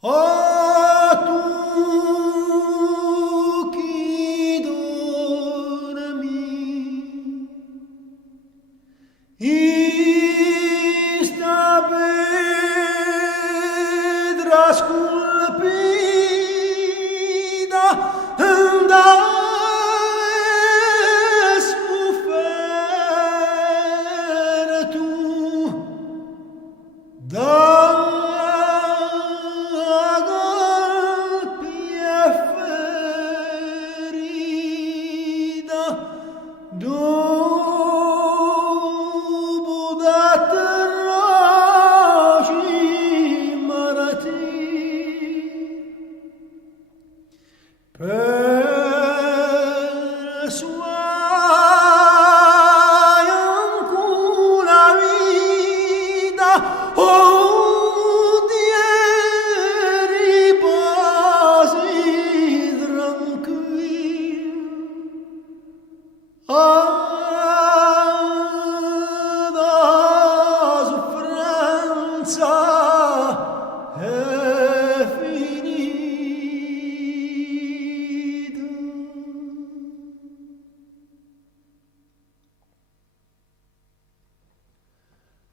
Oh, tu chi dormi, ista pedra sculpida andaves ufere tu dalla golpia ferida dopo da terroci marati per suai ancora vita oh di riposi tranquillo la soffranza è finita.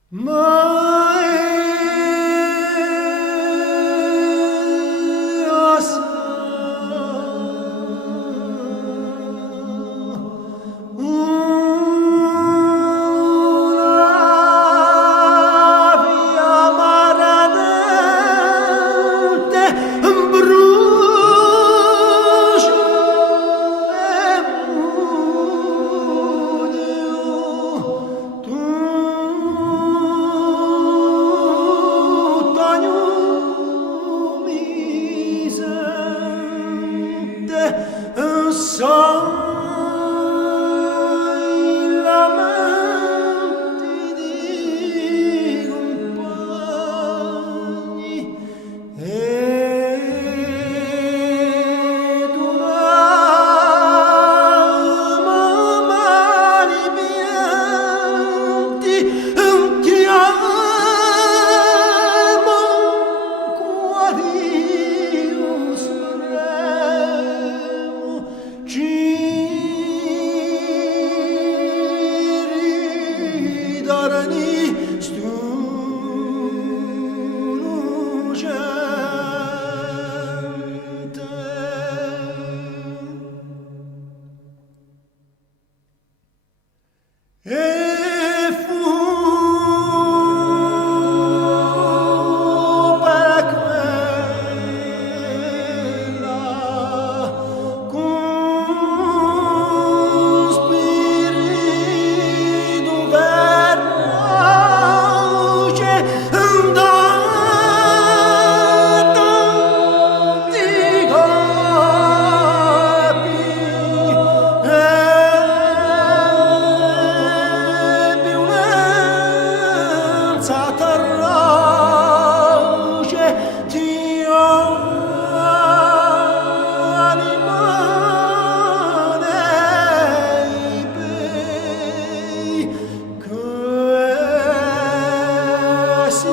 Ma sai lamenti di compagni ed un'alma mani pianti chiamo qua Dio supremo ci ridarni stu lucente. E fu per quella con spirito verace andata di capi ebbe un'ansia terrace ti animanei bei che si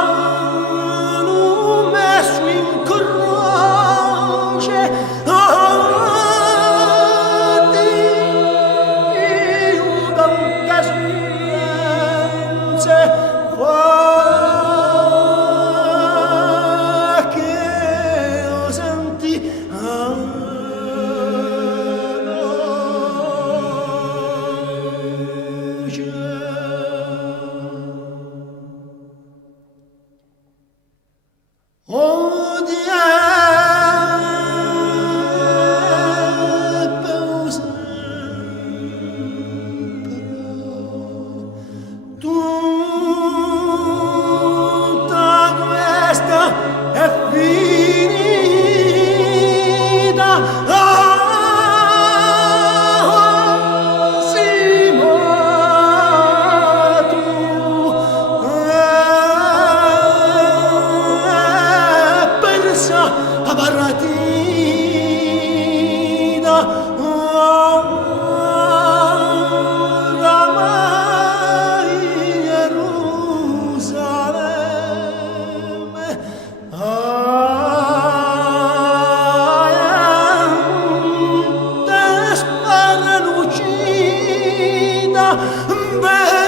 danno messo in croce a Dio tante speranze fa che io senti oh Dio tutta questa è finita. Sì, ma tu persa a Baratina oramai Gerusalemme بر